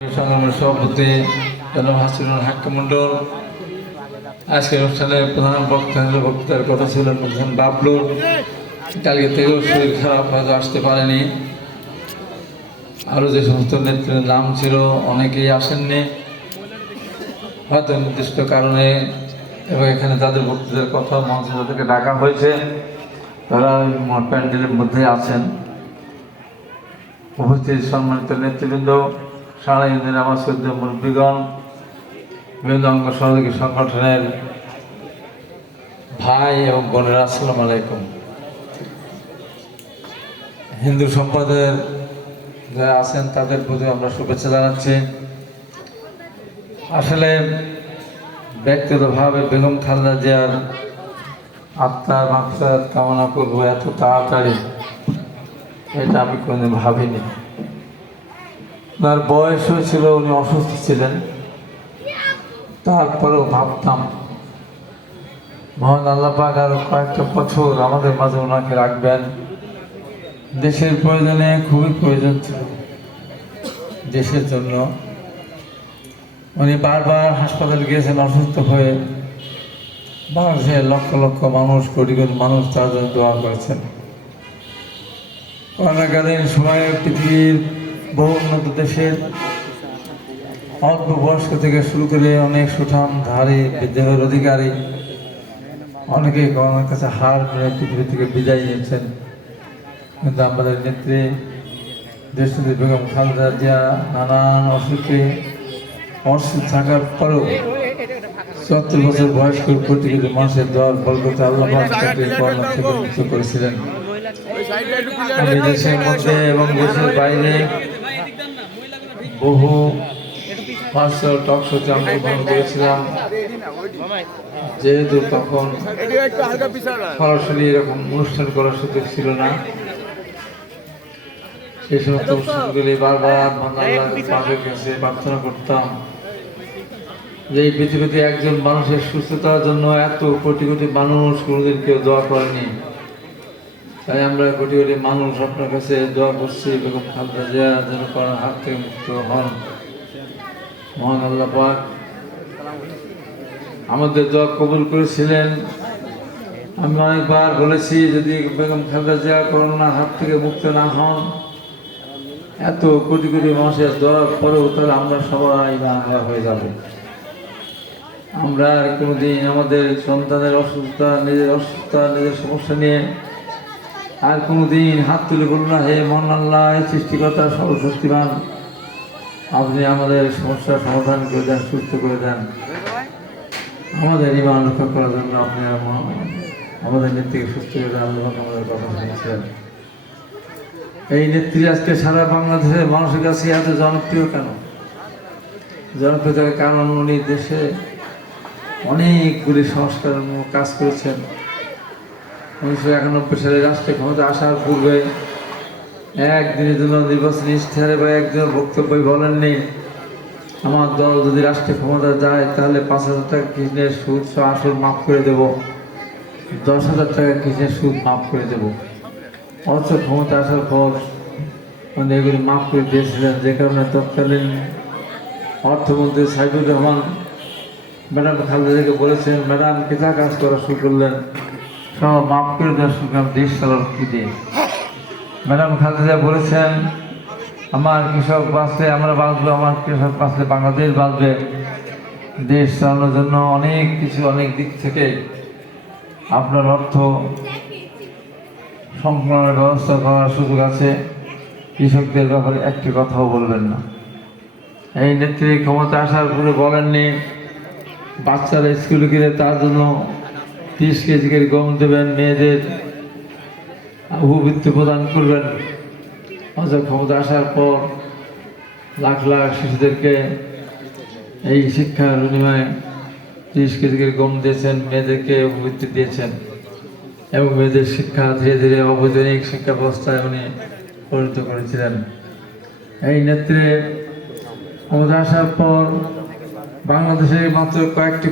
সংগ্রামের সভাপতি জনাব হাসিনুল হাক্কা মন্ডল আজকের অনুষ্ঠানে প্রধান বক্তার কথা ছিলেন প্রধান বাবলুর। কালকে থেকেও শরীর খারাপ, হয়তো আসতে পারেনি। আরও যে সমস্ত নেতৃত্বের নাম ছিল অনেকেই আসেননি, হয়তো নির্দিষ্ট কারণে, এবং এখানে তাদের বক্তৃতার কথা মঞ্চ থেকে ডাকা হয়েছে, তারা প্যান্ডেলের মধ্যে আছেন। উপস্থিত সম্মানিত নেতৃবৃন্দ, সারা ইউনিয়ন আমার সদ্য মুরব্বীগণ, বিভিন্ন অঙ্গ সহযোগী সংগঠনের ভাই এবং বোনেরা, আসসালামু আলাইকুম। হিন্দু সম্প্রদায়ের যারা আছেন তাদের প্রতি আমরা শুভেচ্ছা জানাচ্ছি। আসলে ব্যক্তিগতভাবে বেগম খালেদা জিয়ার আত্মার মাগফিরাত কামনা করবো এত তাড়াতাড়ি, এটা আমি কোনোদিন ভাবিনি। তার বয়স হয়েছিল, উনি অসুস্থ ছিলেন, তারপরেও ভাবতাম মহান আল্লাহ পাক আরো কয়েকটা বছর আমাদের মাঝে ওনাকে রাখবেন। দেশের প্রয়োজনে, খুবই প্রয়োজন ছিল দেশের জন্য। উনি বারবার হাসপাতালে গিয়েছেন অসুস্থ হয়ে। বাংলাদেশের লক্ষ লক্ষ মানুষ, কোটি কোটি মানুষ তার জন্য দোয়া করেছেন। করোনাকালীন সময়ে পৃথিবীর বহু উন্নত দেশের অল্প বয়স্ক থেকে শুরু করে অনেক সুঠামধারী দেহের অধিকারী অনেকেই করোনার কাছে হার মেনে পৃথিবী থেকে বিদায় নিয়েছেন। কিন্তু আমাদের নেত্রী দেশনেত্রী বেগম খালেদা জিয়া নানান অসুখে অসুখ থাকার পরেও ৭৪ বছর বয়স্ক কোটি কোটি মানুষের দোয়ার বরকতে আল্লাহ তাকে করোনা থেকে মুক্ত করেছিলেন। আমি দেশের মধ্যে এবং দেশের বাইরে বহু ভার্চুয়াল টক শোতে অংশগ্রহণ করেছিলাম, যেহেতু তখন সরাসরি এরকম অনুষ্ঠান করার সুযোগ ছিল না। সেই সমস্ত অনুষ্ঠানগুলি বারবার আল্লাহর কাছে প্রার্থনা করতাম যে এই পৃথিবীতে একজন মানুষের সুস্থতার জন্য এত কোটি কোটি মানুষ কোনোদিন কেউ দোয়া করেনি। তাই আমরা কোটি কোটি মানুষ আপনার কাছে দোয়া করছি, বেগম খালেদা জিয়া যেন করোনার হাত থেকে মুক্ত হন। মহান আল্লাহ পাক আমাদের দোয়া কবুল করেছিলেন। আমি অনেকবার বলেছি, যদি বেগম খালেদা জিয়া করোনার হাত থেকে মুক্ত না হন, এত কোটি কোটি মানুষের দোয়ার পরেও তাহলে আমরা সবাই বাংলা হয়ে যাব। আমরা কোনোদিন আমাদের সন্তানের অসুস্থতা, নিজের সমস্যা নিয়ে আর কোনোদিন হাত তুলে বলব না, হে মহান আল্লাহ, সৃষ্টিকর্তা সর্বশক্তিমান, আপনি আমাদের সমস্যার সমাধান করে দেন, সুস্থ করে দেন, আমাদের ঈমান রক্ষা করার জন্য আপনি আমাদের নেত্রীকে সুস্থ করে দেন। আল্লাহ আমাদের কথা শুনেছিলেন। এই নেত্রী আজকে সারা বাংলাদেশের মানুষের কাছে এত জনপ্রিয় কেন? জনপ্রিয়তার কারণ উনি দেশে অনেকগুলি সংস্কারমূলক কাজ করেছেন। 1991 সালে রাষ্ট্রীয় ক্ষমতা আসার পূর্বে একদিনের জন্য নির্বাচনী ইশতেহারে বা একদিনের বক্তব্যই বলেননি, আমার দল যদি রাষ্ট্রীয় ক্ষমতা যায় তাহলে 5,000 টাকা কিস্তির সুদ আসল মাফ করে দেব, 10,000 টাকা কিস্তির সুদ মাফ করে দেব। অথচ ক্ষমতা আসার পর উনি এগুলি মাফ করে দিয়েছিলেন, যে কারণে তৎকালীন অর্থমন্ত্রী সাইদুর রহমান ম্যাডাম খালেদাকে বলেছেন, ম্যাডাম কেটা কাজ করা শুরু করলেন, সব মাফ করে দেওয়ার শুরু করলাম দেশ চালার কি দিয়ে। ম্যাডাম খালেদা বলেছেন, আমার কৃষক বাঁচলে আমরা বাঁচবো, আমার কৃষক বাঁচলে বাংলাদেশ বাঁচবে। দেশ চালানোর জন্য অনেক কিছু, অনেক দিক থেকে আপনার অর্থ সংকলনের ব্যবস্থা করার সুযোগ আছে। কৃষকদের ব্যাপারে একটি কথাও বলবেন না। এই নেত্রী ক্ষমতা আসার পরে বলেননি বাচ্চারা স্কুলে গেলে তার জন্য 30 কেজি করে গম দেবেন, মেয়েদের উপবৃত্তি প্রদান করবেন। অথচ ক্ষমতা আসার পর লাখ লাখ শিশুদেরকে এই শিক্ষার বিনিময়ে 30 কেজি করে গম দিয়েছেন, মেয়েদেরকে উপবৃত্তি দিয়েছেন, এবং মেয়েদের শিক্ষা ধীরে ধীরে অবৈতনিক শিক্ষা ব্যবস্থায় উনি পরিণত করেছিলেন। এই নেত্রী ক্ষমতা আসার পর বাংলাদেশে মাত্র কয়েকটি